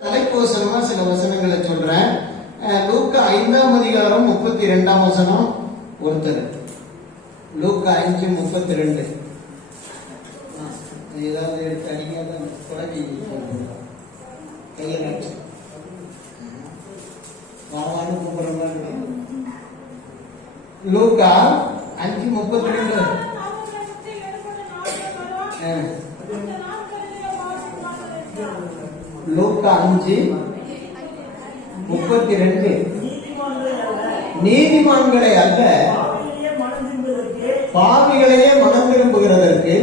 தலைக்கோசரமா சில வசனங்களை சொல்றேன். அஹ், லூக்கா ஐந்தாம் அதிகாரம் முப்பத்தி ரெண்டாம் வசனம் ஒருத்தர். லூக்கா அஞ்சு முப்பத்தி ரெண்டு ஏதாவது எடுத்து அடிக்காத குழந்தை கையில் வாவான்னு கூப்பிடுற மாதிரி லூக்கா அஞ்சு முப்பத்தி ரெண்டு ஆ லூக்கா அஞ்சு முப்பத்தி ரெண்டு நீதிமான்களை அல்ல பாவிகளையே மனம் திரும்புகிறதற்கு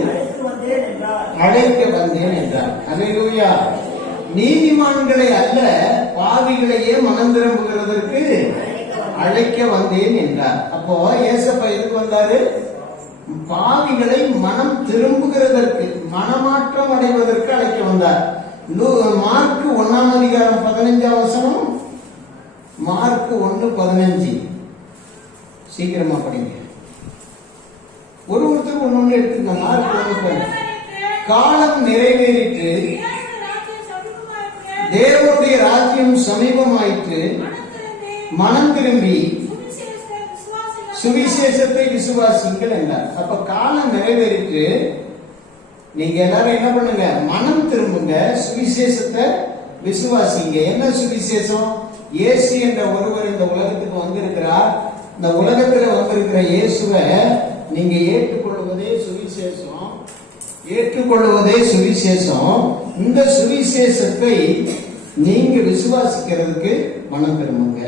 அழைக்க வந்தேன் என்றார். அல்லேலூயா நீதிமான்களை அல்ல பாவிகளையே மனம் திரும்புகிறதற்கு அழைக்க வந்தேன் என்றார். அப்போ ஏசப்பா எதுக்கு வந்தாரு? பாவிகளை மனம் திரும்புகிறதற்கு மனமாற்றம் அடைவதற்கு அழைக்க வந்தார். மார்க்கு மார்க் ஒன்னாம் அதிகாரம் பதினஞ்சாம் வசனம். மார்க் ஒன்று பதினஞ்சு. சீக்கிரமா படிங்க. ஒரு ஒருத்தர் ஒன்னு ஒண்ணு எடுத்துங்க மார்க் ஒன்று காலம் நிறைவேறிட்டு தேவனுடைய ராஜ்யம் சமீபமாயிற்று. மனம் திரும்பி சுவிசேஷத்தை விசுவாசிங்கள் என்றார். அப்ப காலம் நிறைவேறிட்டு நீங்க எல்லாரும் என்ன பண்ணுங்க? மனம் திரும்புங்க. சுவிசேஷத்தை விசுவாசிங்க. என்ன சுவிசேஷம்? இயேசு என்ற ஒருவர் இந்த உலகத்துக்கு வந்திருக்கிறார். இந்த உலகத்துல வந்திருக்கிற இயேசுவை நீங்க ஏற்றுக்கொள்வதே சுவிசேஷம். ஏற்றுக்கொள்வதே சுவிசேஷம். இந்த சுவிசேஷத்தை நீங்க விசுவாசிக்கிறதுக்கு மனம் திரும்புங்க.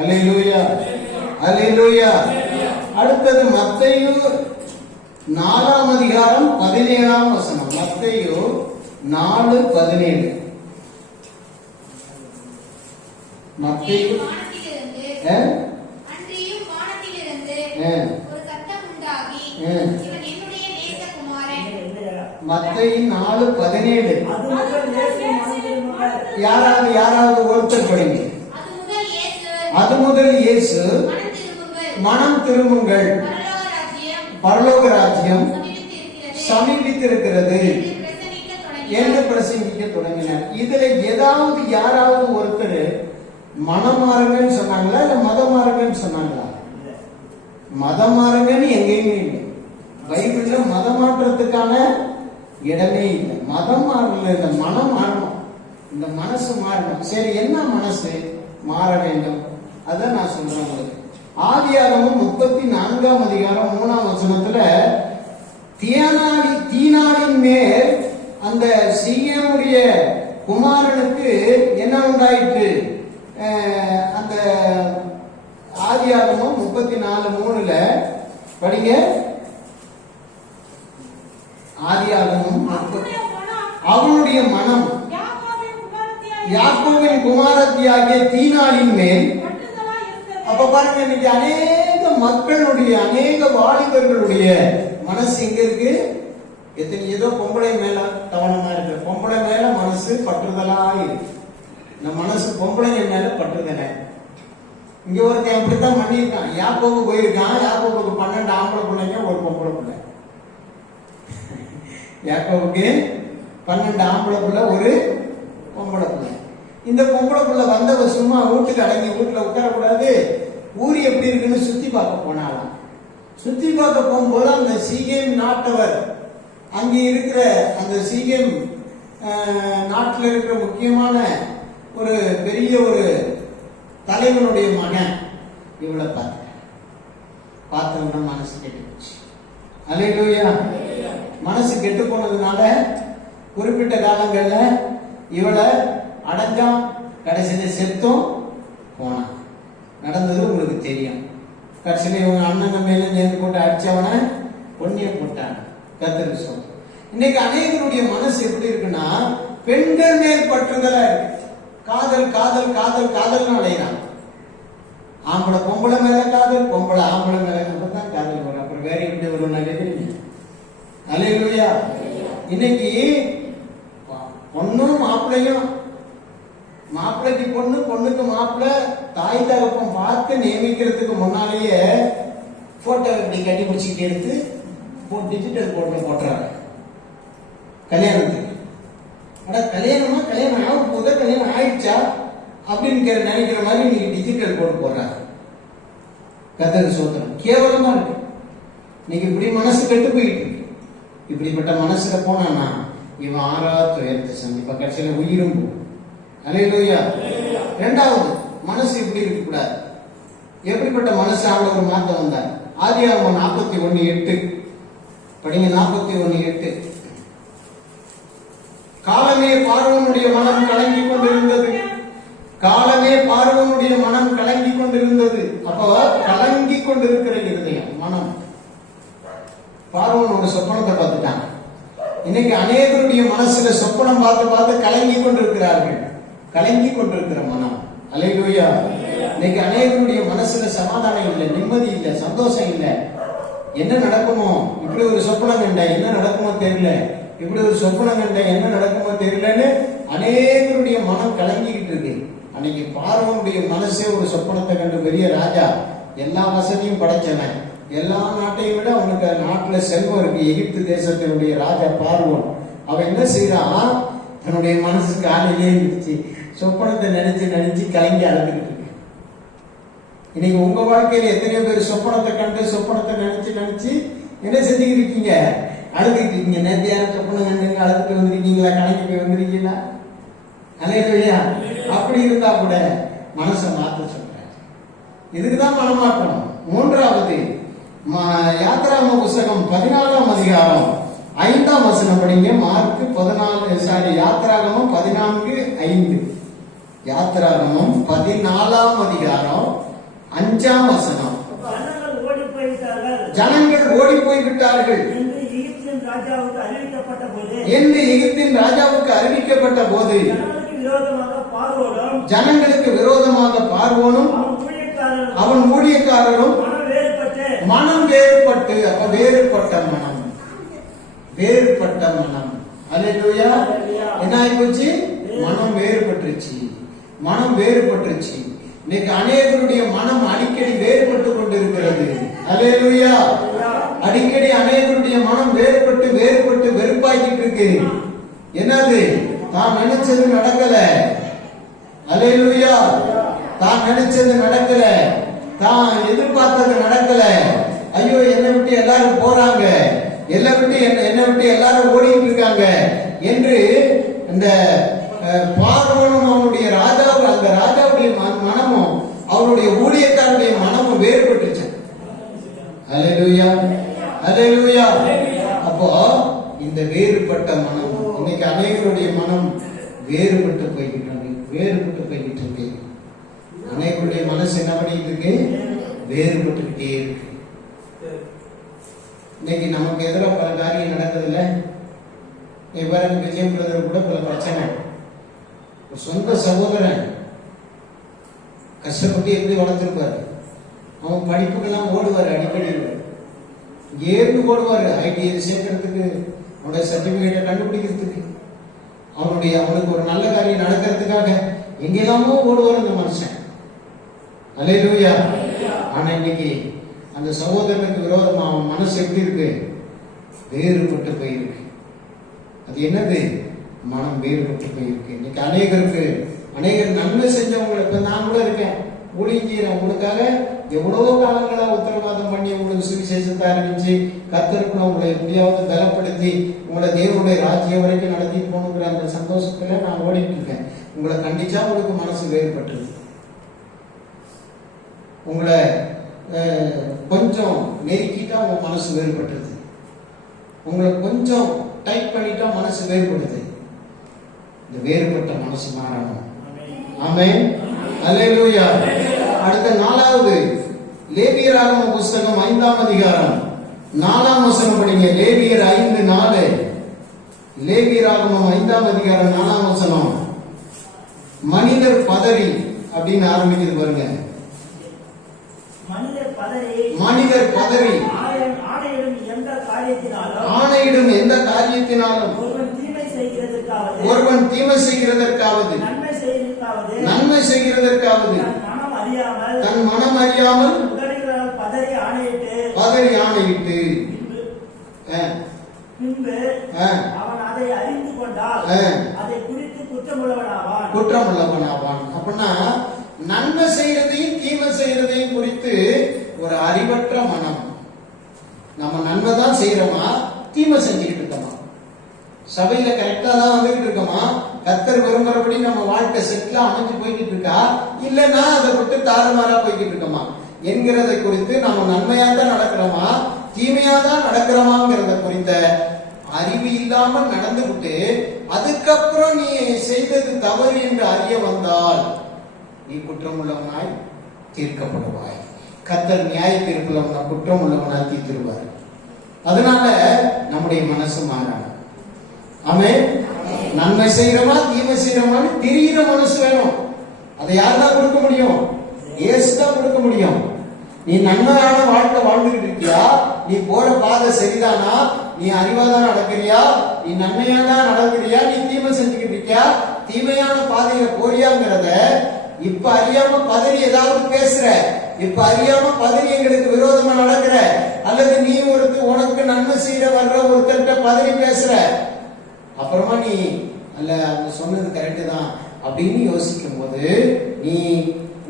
அலையிலூயா அலையிலூயா அடுத்தது மத்தையும் நாலாம் அதிகாரம் பதினேழாம் வசனம். மத்தையு நாலு பதினேழு. மத்தையு. ஆ? அன்றியும் வானத்திலிருந்து ஆ. ஒரு சத்தம் உண்டாகி ஆ. இவன் என்னுடைய நேசகுமாரன் மத்தையு நாலு பதினேழு. யாராவது யாராவது ஒருத்தர் படிங்க. அது முதல் இயேசு. மனம் திரும்புங்கள். பரலோக ராஜ்யம் சமீபித்திருக்கிறது. என்று பிரசங்கிக்க தொடங்கினார். இதுல ஏதாவது யாராவது ஒருத்தர் மனம் மாறுங்கன்னு சொன்னாங்களா? இல்ல மதம் மாறுங்கன்னு சொன்னாங்களா? மதம் மாறுங்கன்னு எங்கேயுமே இல்லை. பைபிள்ல மதம் மாற்றத்துக்கான இடமே இல்லை. மதம் மாறல இந்த மனம் மாறணும். இந்த மனசு மாறணும். சரி என்ன மனசு மாற வேண்டும்? அதான் நான் சொல்றேன் உங்களுக்கு. ஆதியாகமம் முப்பத்தி நான்காம் அதிகாரம் மூணாம் வசனத்துல தீனாடி தீனாடின் மேல் அந்த சீயனுடைய குமாரனுக்கு என்ன உண்டாயிற்று? அந்த ஆதியாகமம் முப்பத்தி நாலு மூணுல படிங்க. ஆதியாகமம் அவனுடைய மனம் யாக்கோபின் குமாரத்தியாகிய தீனாளின் மேல் அப்ப பாருங்க இன்னைக்கு அநேக மக்களுடைய அநேக வாலிபர்களுடைய மனசு எங்க இருக்கு? எத்தனை ஏதோ பொம்பளை மேல கவனமா இருக்கு. பொம்பளை மேல மனசு பற்றுதலா இருக்கு. இந்த மனசு பொம்பளைங்க மேல பற்றுதலை. இங்க ஒருத்தன் அப்படித்தான் பண்ணியிருக்கான். யாக்கோபு போயிருக்கான். யாக்கோபுக்கு பன்னெண்டு ஆம்பளை பிள்ளைங்க ஒரு பொம்பளை பிள்ளை. யாக்கோவுக்கு பன்னெண்டு ஆம்பளை பிள்ளை ஒரு பொம்பளை பிள்ளை. இந்த பொம்பளை பிள்ளை வந்தவ சும்மா வீட்டுக்கு அடங்கி வீட்டுல உட்காரக்கூடாது. ஊர் எப்படி இருக்குன்னு சுத்தி பார்க்க போனாலாம் சுத்தி பார்க்க போகும்போது அந்த சிகேம் நாட்டவர் அங்கே இருக்கிற அந்த சிகேம் நாட்டில் இருக்கிற முக்கியமான ஒரு பெரிய ஒரு தலைவனுடைய மகன் இவளை பார்த்த பார்த்தவன மனசு கெட்டு போச்சு. அலையிலூயா மனசு கெட்டு போனதுனால குறிப்பிட்ட காலங்களில் இவளை அடைஞ்சான். கடைசியில செத்தும் போனான். நடந்தது உங்களுக்கு தெரியும். கடைசியில இவங்க அண்ணங்க மேல நேர்ந்து போட்டு அடிச்சவன பொண்ணிய போட்டான் கத்தருக்கு சொல்ல இன்னைக்கு அநேகருடைய மனசு எப்படி இருக்குன்னா பெண்கள் மேல் பற்றுதலா இருக்கு. காதல் காதல் காதல் காதல்னு அலையிறான் ஆம்பளை பொம்பளை மேல காதல் பொம்பளை ஆம்பளை மேல தான் காதல் வரும். அப்புறம் வேற எப்படி வரும்? நினைக்கிறீங்க அலையிலுயா இன்னைக்கு பொண்ணும் மாப்பிள்ளையும் மாப்பிள்ளைக்கு பொண்ணு பொண்ணுக்கு மாப்பிள்ளை தாய் தகப்பம் பார்த்து நியமிக்கிறதுக்கு முன்னாலேயே போட்டோ இப்படி கட்டி பிடிச்சிக்கிட்டு எடுத்து டிஜிட்டல் போட்டோ போட்டுறாங்க கல்யாணத்துக்கு. ஆனா கல்யாணமா கல்யாணம் ஆக போதா கல்யாணம் அப்படின்னு நினைக்கிற மாதிரி இன்னைக்கு டிஜிட்டல் போட்டு போடுறாங்க கத்தது சோத்திரம். கேவலமா இருக்கு. இன்னைக்கு இப்படி மனசு கெட்டு போயிட்டு இருக்கு. இப்படிப்பட்ட மனசுல போனா இவன் ஆறா துயரத்தை சந்திப்பா கடைசியில உயிரும் போகும். அலையிலோயா. ரெண்டாவது மனசு எப்படி இருக்க கூடாது எப்படிப்பட்ட மனசு ஆண்டவர் மாத்த வந்தார்? ஆதியாகமம் நாற்பத்தி ஒண்ணு எட்டு. படிங்க நாற்பத்தி ஒண்ணு எட்டு. காலமே பார்வனுடைய மனம் கலங்கி கொண்டிருந்தது. காலமே பார்வனுடைய மனம் கலங்கி கொண்டிருந்தது. அப்போ கலங்கி கொண்டிருக்கிற இருதயம் மனம். பார்வனோட சொப்பனத்தை பார்த்துட்டாங்க. இன்னைக்கு அநேகருடைய மனசுல சொப்பனம் பார்த்து பார்த்து கலங்கி கொண்டிருக்கிறார்கள். கலங்கி கொண்டிருக்கிற மனம். அலையிலோயா. இன்னைக்கு அநேகருடைய மனசுல சமாதானம் இல்லை நிம்மதி இல்லை சந்தோஷம் இல்லை. என்ன நடக்குமோ? இப்படி ஒரு சொப்பனம் கண்ட என்ன நடக்குமோ தெரியல. இப்படி ஒரு சொப்பனம் கண்ட என்ன நடக்குமோ தெரியலன்னு அநேகருடைய மனம் கலங்கிக்கிட்டு இருக்கு. அன்னைக்கு பார்வனுடைய மனசே ஒரு சொப்பனத்தை கண்டு பெரிய ராஜா எல்லா வசதியும் படைச்சவன். எல்லா நாட்டையும் விட அவனுக்கு நாட்டுல செல்வம் இருக்கு. எகிப்து தேசத்தினுடைய ராஜா பார்வன். அவன் என்ன செய்யறான் தன்னுடைய மனசு காலையிலே இருந்துச்சு. சொப்பனத்தை நினைச்சு நினைச்சு கலங்கி அழுதுகிட்டு இருக்கு இன்னைக்கு உங்க வாழ்க்கையில எத்தனையோ பேர் சொப்பனத்தை கண்டு சொப்பனத்தை நினைச்சு நினைச்சு என்ன செஞ்சுக்கிட்டு இருக்கீங்க? அழுதுகிட்டு இருக்கீங்க. நேற்று யாரும் சொப்பனம் கண்டுங்க அழுதுட்டு வந்திருக்கீங்களா? கணக்கு வந்திருக்கீங்களா? அலையிலையா அப்படி இருந்தா கூட மனசை மாத்த சொல்றேன் இதுக்குதான் மனமாற்றம் மூன்றாவது யாத்திராம புஸ்தகம் பதினாலாம் அதிகாரம் ஐந்தாம் வசனம் படிங்க. மார்க் பதினாலு சாரி யாத்திராகமும் பதினான்கு ஐந்து. யாத்திராகமம் பதினாலாம் அதிகாரம் அஞ்சாம் வசனம். ஜனங்கள் ஓடி போய் விட்டார்கள் என்று எகிப்தின் ராஜாவுக்கு அறிவிக்கப்பட்ட போது ஜனங்களுக்கு விரோதமாக பார்வோனும் அவன் ஊழியக்காரரும் மனம் வேறுபட்டு அப்ப வேறுபட்ட மனம். வேறுபட்ட மனம். அல்லேலூயா என்ன ஆகி போச்சு மனம் வேறுபட்டுருச்சு. மனம் வேறுபட்டுருச்சு. இன்னைக்கு அநேகருடைய மனம் அடிக்கடி வேறுபட்டு கொண்டிருக்கிறது. அல்லேலூயா. அடிக்கடி அநேகருடைய மனம் வேறுபட்டு வேறுபட்டு வெறுப்பாக்கிட்டு இருக்கு. என்னது? தான் நினைச்சது நடக்கல. அல்லேலூயா. தான் நினைச்சது நடக்கல. தான் எதிர்பார்த்தது நடக்கல. ஐயோ என்னை விட்டு எல்லாரும் போறாங்க. என்னை விட்டு என்ன என்னை விட்டு எல்லாரும் ஓடிட்டு இருக்காங்க. என்று இந்த அஹ், அப்போ இந்த வேறுபட்ட மனம் இன்னைக்கு அநேகருடைய மனம் வேறுபட்டு போய்கிட்டு வேறுபட்டு போய்கிட்டு இருக்கு அநேகருடைய மனசு என்ன பண்ணிட்டு இருக்கு வேறுபட்டுக்கிட்டே இருக்கு. இன்னைக்கு நமக்கு எதிராக பல காரியம் நடக்குதுல்ல? இவ்வாறு விஜயம் பிரதர் கூட பல பிரச்சனை. சொந்த சகோதரன் கஷ்டப்பட்டு எப்படி வளர்த்துருப்பாரு? அவன் படிப்புக்கெல்லாம் ஓடுவார் அடிக்கடி. ஏறி ஓடுவார் ஐடிஐ சேர்க்கறதுக்கு அவனுடைய சர்டிபிகேட்டை கண்டுபிடிக்கிறதுக்கு. அவனுடைய அவனுக்கு ஒரு நல்ல காரியம் நடக்கிறதுக்காக எங்கெல்லாமோ ஓடுவார் அந்த மனுஷன். அலையிலூயா ஆனா இன்னைக்கு அந்த சகோதரனுக்கு விரோதமா அவன் மனசு எப்படி இருக்கு? வேறுபட்டு போயிருக்கு. அது என்னது? மனம் வேறுபட்டு போயிருக்கு. இன்னைக்கு அநேகருக்கு அநேகர் நன்மை செஞ்சவங்களை இப்ப நான் கூட இருக்கேன். ஊழியம் செய்யறேன் உங்களுக்காக எவ்வளவோ காலங்களா உத்தரவாதம் பண்ணி உங்களுக்கு சுவிசேஷத்தை ஆரம்பிச்சு கத்திருக்கணும் உங்களை எப்படியாவது பலப்படுத்தி உங்களை தேவனுடைய ராஜ்யம் வரைக்கும் நடத்திட்டு போகணுங்கிற அந்த சந்தோஷத்துல நான் ஓடிட்டு இருக்கேன் உங்களை கண்டிச்சா உங்களுக்கு மனசு வேறுபட்டுருது உங்களை கொஞ்சம் நெருக்கிட்டா உங்க மனசு வேறுபட்டுருது உங்களை கொஞ்சம் டைட் பண்ணிட்டா மனசு வேறுபடுது. இந்த வேறுபட்ட மனசு மாறணும். ஆமென். அல்லேலூயா அடுத்த நாலாவது லேவியர் ஆகம புஸ்தகம் ஐந்தாம் அதிகாரம். நாலாம் வசனம் படிங்க. லேவியர் ஐந்து நாலு. லேவியர் ஆகமம் ஐந்தாம் அதிகாரம் நாலாம் வசனம். மனிதர் பதறி அப்படின்னு ஆரம்பிக்குது பாருங்க. மனிதர் பதறி மனிதர் பதறி ஆணையம்- ஆணையிடும் எந்த காரியத்தினாலும் ஆணையிடும் எந்த காரியத்தினாலும் ஒருவன் தீமை செய்கிறதற்காவது ஒருவன் தீமை செய்கிறதற்காவது நன்மை செய்வதற்காவது நன்மை செய்கிறதற்காவது தன் மனம் அறியாமல் பதறி ஆணையிட்டு. அவன் அதை அறிந்து கொண்டால். அதை குறித்து குற்றம் உள்ளவனாவான் அப்படின்னா நன்மை செய்யறதையும் தீமை செய்யறதையும் குறித்து ஒரு அறிவற்ற மனம். நம்ம நன்மை தான் செய்யறோமா? தீமை செஞ்சுக்கிட்டு இருக்கோமா? சபையில கரெக்டா தான் வந்துகிட்டு இருக்கோமா? கத்தர் விரும்புறபடி நம்ம வாழ்க்கை செட்டிலா அமைஞ்சு போய்கிட்டு இருக்கா? இல்லைன்னா அதை விட்டு தாறுமாறா போய்கிட்டு இருக்கோமா? என்கிறதை குறித்து நம்ம நன்மையா தான் நடக்கிறோமா? தீமையா தான் நடக்கிறோமாங்கிறத குறித்த அறிவு இல்லாமல் நடந்துகிட்டு அதுக்கப்புறம் நீ செய்தது தவறு என்று அறிய வந்தால் நீ குற்றம் உள்ளவனாய் தீர்க்கப்படுவாய். கத்தர் நியாய தீர்ப்புல உன்னை குற்றம் உள்ளவனாய் தீர்த்திருவார் அதனால நம்முடைய மனசு மாறணும் ஆமே நன்மை செய்யறோமா தீமை செய்யறோமான்னு தெரியுற மனசு வேணும். அதை யார் தான் கொடுக்க முடியும்? ஏசு தான் கொடுக்க முடியும். நீ நன்மையான வாழ்க்கை வாழ்ந்துகிட்டு இருக்கியா? நீ போற பாதை சரிதானா? நீ அறிவாதான் நடக்கிறியா? நீ நன்மையா தான் நடக்கிறியா? நீ தீமை செஞ்சுக்கிட்டு இருக்கியா? தீமையான பாதையில போறியாங்கிறத இப்ப அறியாம பதறி ஏதாவது பேசுற. இப்ப அறியாம பதறி எங்களுக்கு விரோதமா நடக்கிற. அல்லது நீ ஒருத்தர் உனக்கு நன்மை செய்யற வர்ற ஒருத்தர்கிட்ட பதறி பேசுற. அப்புறமா நீ அல்ல அவங்க சொன்னது கரெக்டு தான் அப்படின்னு யோசிக்கும் போது நீ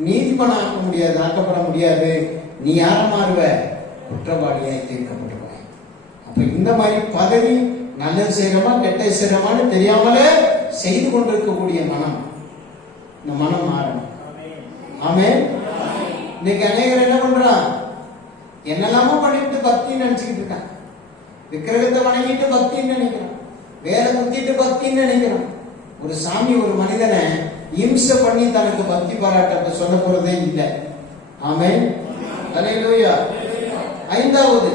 நீதிபன் ஆக்க முடியாது ஆக்கப்பட முடியாது. நீ யார மாறுவ? குற்றவாளியாய் தீர்க்கப்படுவாய் அப்ப இந்த மாதிரி பதவி நல்லது செய்யறோமா கெட்ட செய்யறோமான்னு தெரியாமலே செய்து கொண்டிருக்கக்கூடிய மனம். இந்த மனம் மாறணும். ஆமே இன்னைக்கு அநேகர் என்ன பண்றான் என்னெல்லாமோ பண்ணிட்டு பக்தின்னு நினைச்சுக்கிட்டு இருக்கான் விக்கிரகத்தை வணங்கிட்டு பக்தின்னு நினைக்கிறான் வேலை குத்திட்டு பக்தின்னு நினைக்கிறோம் ஒரு சாமி ஒரு மனிதனை இம்சை பண்ணி தனக்கு பக்தி பாராட்ட சொல்ல போறதே இல்லை. ஆமே அல்லேலூயா ஐந்தாவது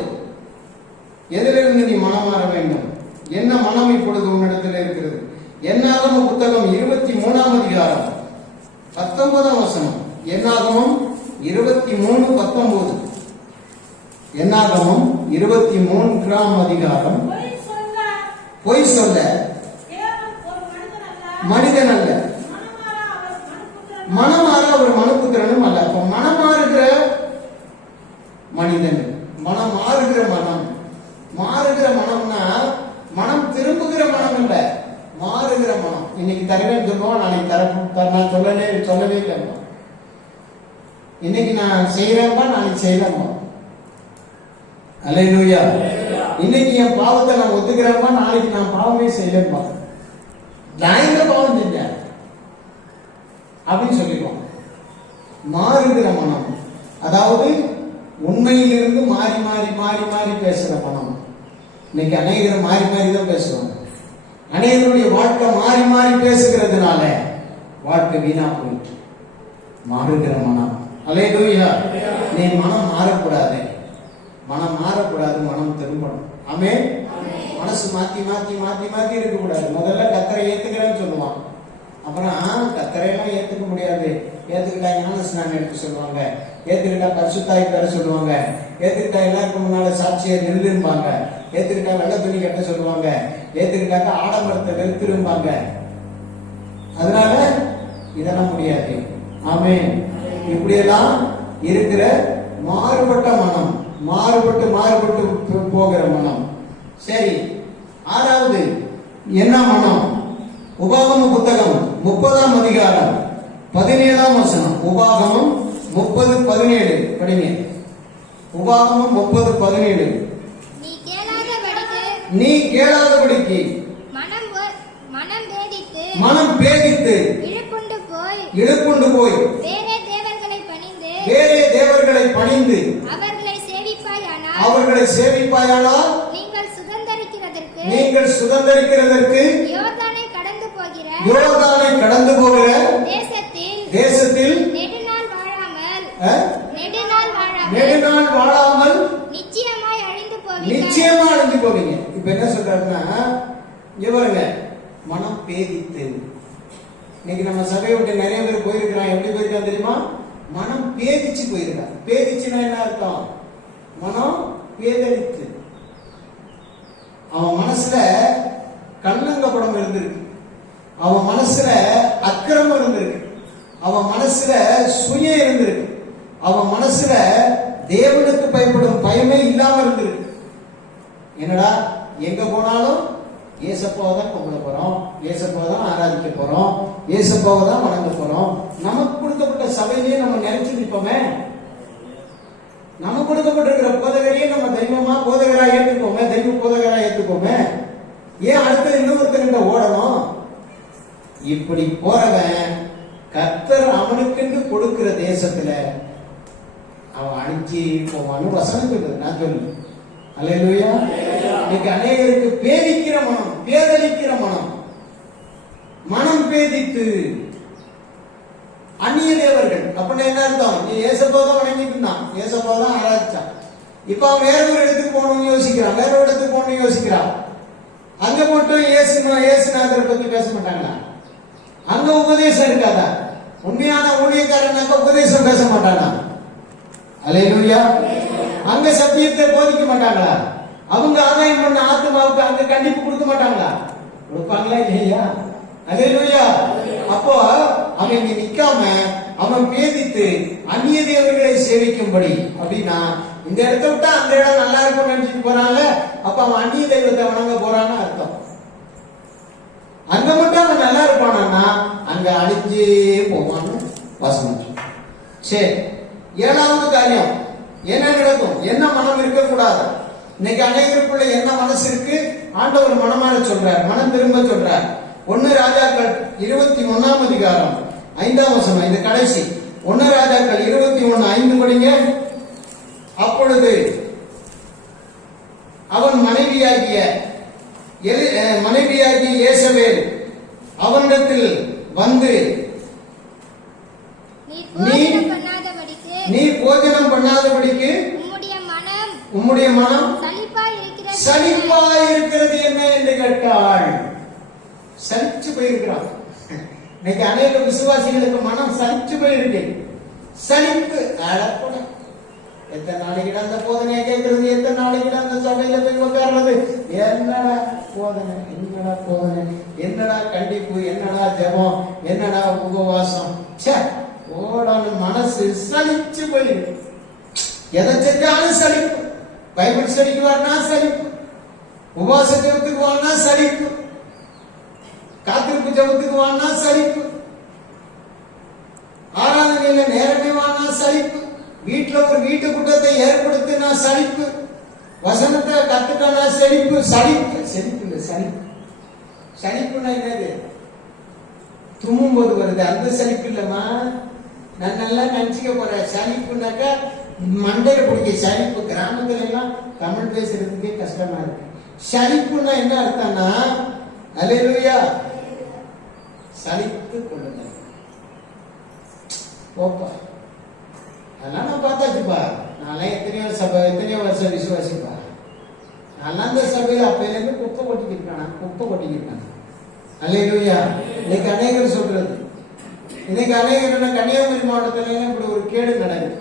எதிலிருந்து நீ மனம் மாற வேண்டும்? என்ன மனம் இப்பொழுது உன்னிடத்தில் இருக்கிறது? என்னாகம புத்தகம் இருபத்தி மூணாம் அதிகாரம் பத்தொன்பதாம் வசனம். என்னாகமும் இருபத்தி மூணு பத்தொன்பது. என்னாகமும் இருபத்தி மூன்றாம் அதிகாரம் பொய் சொல்ல. மனிதன் அல்ல. மனமாற ஒரு மனுப்புத்திரனும் அல்ல. அப்ப மனமாறுகிற மனிதன். மனம் மாறுகிற மனம். மாறுகிற மனம்னா மனம் திரும்புகிற மனம் இல்ல மாறுகிற மனம். இன்னைக்கு தருவேன் சொல்லுவோம் நாளைக்கு தர நான் சொல்லவே சொல்லவே இல்லைம்மா. இன்னைக்கு நான் செய்யறேன்பா நாளைக்கு செய்யலம்மா அலையூயா இன்னைக்கு என் பாவத்தை நான் ஒத்துக்கிறேன்பா நாளைக்கு நான் பாவமே செய்யலப்பா. நான் எங்க பாவம் செஞ்சேன் அப்படின்னு சொல்லிடுவோம். மாறுகிற மனம். அதாவது உண்மையிலிருந்து மாறி மாறி மாறி மாறி பேசுற மனம். இன்னைக்கு அநேகர் மாறி மாறி தான் பேசுவாங்க. அநேகருடைய வாழ்க்கை மாறி மாறி பேசுகிறதுனால வாழ்க்கை வீணா போயிட்டு மாறுகிற மனம். அலேலூயா நீ மனம் மாறக்கூடாது. மனம் மாறக்கூடாது மனம் திரும்பணும் ஆமே மனசு மாத்தி மாத்தி மாத்தி மாத்தி இருக்க கூடாது முதல்ல கத்தரை ஏத்துக்கிறேன்னு சொல்லுவான். அப்புறம் ஆ, கத்தரையெல்லாம் ஏத்துக்க முடியாது. ஏத்துக்கிட்டா ஞான ஸ்நானம் எடுக்க சொல்லுவாங்க. ஏத்துக்கிட்டா பரிசுத்தாய் பெற சொல்லுவாங்க. ஏத்துக்கிட்டா எல்லாருக்கும் முன்னால சாட்சியை நெல்லும்பாங்க. ஏத்துக்கிட்டா வெள்ள துணி கட்ட சொல்லுவாங்க. ஏத்துக்கிட்டாக்க ஆடம்பரத்தை வெறுத்துரும்பாங்க. அதனால இதெல்லாம் முடியாது. ஆமே இப்படியெல்லாம் இருக்கிற மாறுபட்ட மனம் மாறுபட்டு மாறுபட்டு போகிற மனம். சரி ஆறாவது என்ன மனம்? உபாகம புத்தகம் முப்பதாம் அதிகாரம் பதினேழாம் வசனம். உபாகமம் முப்பது பதினேழு. படிங்க. உபாகமம் முப்பது பதினேழு. நீ கேளாதபடிக்கு மனம் பேதித்து இழுப்புண்டு போய். இழுப்புண்டு போய். வேறே தேவர்களை பணிந்து. வேறே தேவர்களை பணிந்து. அவர்களை சேவிப்பாயானால் நீங்கள் சுதந்தரிக்கிறதற்கு நீங்கள் சுதந்திரிக்கிறதற்கு யோர்தானை கடந்து போகிற யோர்தானை கடந்து போகிற தேசத்தில் தேசத்தில் நெடுநாள் வாழாமல் நெடுநாள் வாழாமல் நெடுநாள் வாழாமல் நிச்சயமாய் அழிந்து போவீர்கள். நிச்சயமா அழிஞ்சு போவீங்க. இப்ப என்ன சொல்றாருன்னா இங்க பாருங்க மனம் பேதித்து. இன்னைக்கு நம்ம சபையை விட்டு நிறைய பேர் போயிருக்கிறான் எப்படி போயிருக்கான் தெரியுமா? மனம் பேதிச்சு போயிருக்கான் பேதிச்சுன்னா என்ன அர்த்தம்? மனம் பேதளித்து அவன் மனசுல கண்ணங்கப்படம் இருந்திருக்கு. அவன் மனசுல அக்கிரமம் இருந்திருக்கு. அவன் மனசுல சுயம் இருந்திருக்கு. அவன் மனசுல தேவனுக்கு பயப்படும் பயமே இல்லாம இருந்திருக்கு. என்னடா எங்க போனாலும் ஏசப்பாவை தான் கும்பிட போறோம். ஏசப்பாவை தான் ஆராதிக்க போறோம். ஏசப்பாவை தான் வணங்க போறோம். நமக்கு கொடுக்கப்பட்ட சபையிலேயே நம்ம நினைச்சு நிற்போமே. நம்ம கொடுக்கப்பட்டிருக்கிற போதகரையே நம்ம தெய்வமா போதகரா ஏத்துக்கோமே தெய்வ போதகரா ஏற்றுக்கோமே ஏன் அடுத்த இன்னொருத்தருங்க ஓடணும்? இப்படி போறவன் கத்தர் அவனுக்குன்னு கொடுக்கிற தேசத்துல அவன் அழிஞ்சு போவான்னு வசனம் சொல்றது நான் சொல்லு அல்லேலூயா. இன்னைக்கு அநேகருக்கு பேதிக்கிற மனம் பேதளிக்கிற மனம். மனம் பேதித்து அந்நிய தேவர்கள் அப்படின்னா என்ன அர்த்தம்? நீ ஏசப்பா தான் வணங்கிட்டு இருந்தான். ஏசப்பா தான் இப்ப அவன் வேற ஒரு இடத்துக்கு போகணும்னு யோசிக்கிறான். வேற ஒரு இடத்துக்கு போகணும்னு யோசிக்கிறான். அங்க மட்டும் ஏசுனா ஏசுநாதரை பத்தி பேச மாட்டாங்களா? அங்க உபதேசம் இருக்காதா? உண்மையான ஊழியக்காரனாக்க உபதேசம் பேச மாட்டானா? அலையிலுயா அங்க சத்தியத்தை போதிக்க மாட்டாங்களா? அவங்க ஆதாயம் பண்ண ஆத்மாவுக்கு அங்க கண்டிப்பு கொடுக்க மாட்டாங்களா? கொடுப்பாங்களா இல்லையா? அலையிலுயா அப்போ அவன் நிக்காம அவன் பேதித்து அந்நிய தேவர்களை சேவிக்கும்படி. அப்படின்னா இந்த இடத்த விட்டா அந்த இடம் நல்லா இருக்கும்னு நினைச்சிட்டு போறான்ல அப்ப அவன் அந்நிய தெய்வத்தை வணங்க போறான்னு அர்த்தம். அங்க மட்டும் அவன் நல்லா இருப்பானா அங்க அழிஞ்சே போவான்னு வசனம் சரி ஏழாவது காரியம். என்ன நடக்கும்? என்ன மனம் இருக்கக்கூடாது. இன்னைக்கு அநேகருக்குள்ள என்ன மனசு இருக்கு? ஆண்டவர் மனமாற சொல்றார் மனம் திரும்ப சொல்றார். ஒன்னு ராஜாக்கள் இருபத்தி ஒன்னாம் அதிகாரம். ஐந்தாம் வசனம் இது கடைசி. ஒன்னு ராஜாக்கள் இருபத்தி ஒன்னு ஐந்து படிங்க அப்பொழுது அவன் மனைவியாகிய மனைவியாகிய இயேசபேல் அவனிடத்தில் வந்து நீ போஜனம் பண்ணாதபடிக்கு உம்முடைய மனம் சலிப்பா இருக்கிறது. என்ன என்று கேட்டாள். சலிச்சு போயிருக்கிறான் இன்னைக்கு அநேக விசுவாசிகளுக்கு மனம் சலிச்சு போயிருக்கு. சலிப்பு. அடப்பட எத்தனை நாளைக்கு அந்த போதனையை கேட்கறது? எத்தனை நாளைக்கு அந்த சபையில போய் உட்கார்றது என்னடா போதனை? என்னடா போதனை? என்னடா கண்டிப்பு? என்னடா ஜபம்? என்னடா உபவாசம்? ச்சே ஓடான மனசு சலிச்சு போயிருக்கு. எதை செஞ்சாலும் சலிப்பு. பைபிள் சலிக்குவார்னா வரனா சலிப்பு. உபவாச ஜபத்துக்கு சலிப்பு. காத்திருப்பு ஜபத்துக்கு வாங்கினா சலிப்பு ஆராதனையில நேரமே வாங்கினா சலிப்பு வீட்டுல ஒரு வீட்டு கூட்டத்தை ஏற்படுத்தினா சலிப்பு வசனத்தை கத்துட்டனா செழிப்பு சலிப்பு செழிப்பு இல்லை சலிப்பு சலிப்புன்னா என்னது? தும்மும் போது வருது. அந்த சலிப்பு இல்லம்மா. நான் நல்லா நினச்சிக்க போறேன். சலிப்புனாக்கா மண்டையில பிடிக்க சலிப்பு கிராமத்துல எல்லாம் தமிழ் பேசுறதுக்கே கஷ்டமா இருக்கு. சலிப்புன்னா என்ன அர்த்தம்னா அலையிலுயா சலித்து கொள்ளுங்கள் போப்பா. அதெல்லாம் நான் பார்த்தாச்சுப்பா. நான்லாம் எத்தனையோ சபை எத்தனையோ வருஷம் விசுவாசிப்பா. நான்லாம் அந்த சபையில் அப்பையிலேருந்து குப்பை கொட்டிக்கிருக்கானா? குப்பை கொட்டிக்கிருக்கானா? அல்லேலூயா. இன்னைக்கு அநேகர் சொல்றது. இன்னைக்கு அநேகர் கன்னியாகுமரி மாவட்டத்துல இப்படி ஒரு கேடு நடக்குது.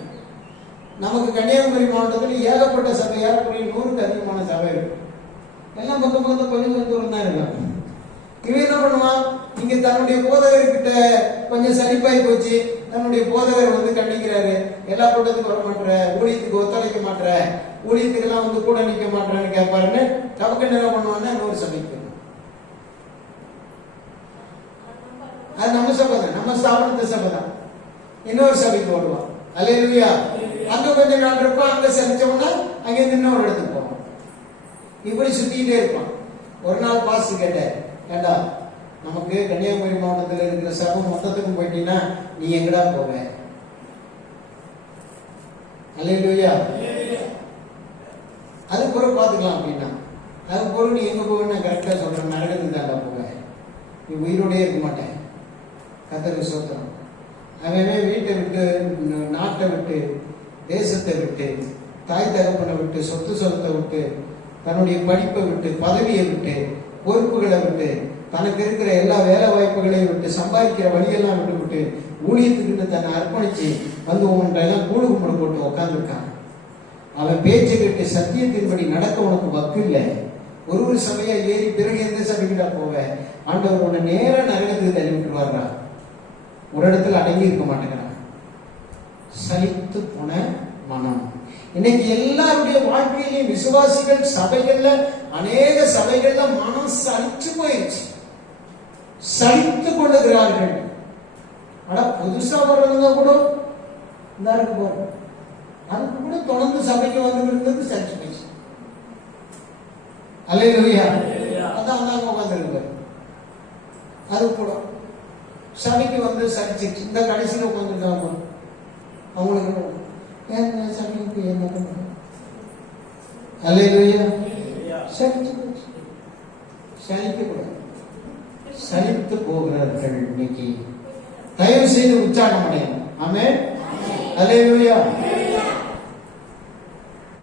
நமக்கு கன்னியாகுமரி மாவட்டத்தில் ஏகப்பட்ட சபை ஏறக்குறைய நூறுக்கு அதிகமான சபை இருக்கு எல்லாம் பக்கம் பக்கத்தில் கொஞ்சம் கொஞ்சம் தூரம் தான் இருக்கும். இவன் என்ன பண்ணுவான்? இங்க தன்னுடைய போதகர்கிட்ட கொஞ்சம் சலிப்பாய் போச்சு. தன்னுடைய போதகர் வந்து கண்டிக்கிறாரு. எல்லா கூட்டத்துக்கும் வர மாட்டேற ஊழியத்துக்கு ஒத்துழைக்க மாட்டேற ஊழியத்துக்கெல்லாம் வந்து கூட நிக்க மாட்டேன்னு கேட்பாருன்னு தவக்கு என்ன பண்ணுவான்னு இன்னொரு சபைக்கு அது நம்ம சபை தான். நம்ம ஸ்தாபனத்து சபை தான். இன்னொரு சபைக்கு ஓடுவான் அல்லேலூயா. அங்க கொஞ்ச நாள் இருப்பான் அங்க சந்திச்சோம்னா அங்க இருந்து இன்னொரு இடத்துக்கு போவான். இப்படி சுத்திக்கிட்டே இருப்பான். ஒரு நாள் பாஸ் கேட்டேன். ஏண்டா நமக்கு கன்னியாகுமரி மாவட்டத்தில் இருக்கிற சபை மொத்தத்துக்கும் போயிட்டீங்கன்னா நீ எங்கடா போவ? அல்லேலூயா? அது பிறகு பார்த்துக்கலாம் அப்படின்னா. அது பிறகு நீ எங்க போவேன்னு கரெக்டாக சொல்றேன். நரகத்துக்கு தாண்டா போவேன். நீ உயிரோடயே இருக்க மாட்டேன். கத்தருக்கு சோத்திரம். அவன் வீட்டை விட்டு நாட்டை விட்டு தேசத்தை விட்டு தாய் தகப்பனை விட்டு சொத்து சொத்தை விட்டு தன்னுடைய படிப்பை விட்டு பதவியை விட்டு பொறுப்புகளை விட்டு தனக்கு இருக்கிற எல்லா வேலை வாய்ப்புகளையும் விட்டு சம்பாதிக்கிற வழியெல்லாம் விட்டு விட்டு ஊழியத்துக்கிட்ட தன்னை அர்ப்பணிச்சு வந்து உன்கிட்ட எல்லாம் கூடு கும்பிடு போட்டு உட்காந்துருக்கான் அவன் பேச்சு கேட்டு சத்தியத்தின்படி நடக்க உனக்கு வக்கு இல்லை. ஒரு ஒரு சபையா ஏறி பிறகு எந்த சபைக்கிட்ட போவேன் ஆண்டவர் உன்னை நேரா நரகத்துக்கு தள்ளி விட்டுருவாரா ஒரு இடத்துல அடங்கி இருக்க மாட்டேங்கிறான். சலித்து போன மனம். இன்னைக்கு எல்லாருடைய வாழ்க்கையிலையும் விசுவாசிகள் சபைகள்ல அநேக சபைகள்ல மனம் சலிச்சு போயிடுச்சு சலித்து கொள்ளுகிறார்கள் ஆனா புதுசா வர்றவங்க கூட இந்த இருக்கு போறோம். அதுக்கு கூட தொடர்ந்து சபைக்கு வந்து இருந்தது சலிச்சு போயிடுச்சு அல்லேலூயா. அதான் அங்க உட்காந்துருக்கு அது கூட சபைக்கு வந்து சலிச்சிச்சு இந்த கடைசியில் உட்காந்துருக்காங்க அவங்களுக்கு ஏன் சபைக்கு என்ன பண்ணுறது? அல்லேலூயா. சலிச்சு போச்சு. சலிக்க கூடாது சலித்து போகிறார்கள் இன்னைக்கு. தயவு செய்து உற்சாகம் அடையணும் ஆமே அல்லேலூயா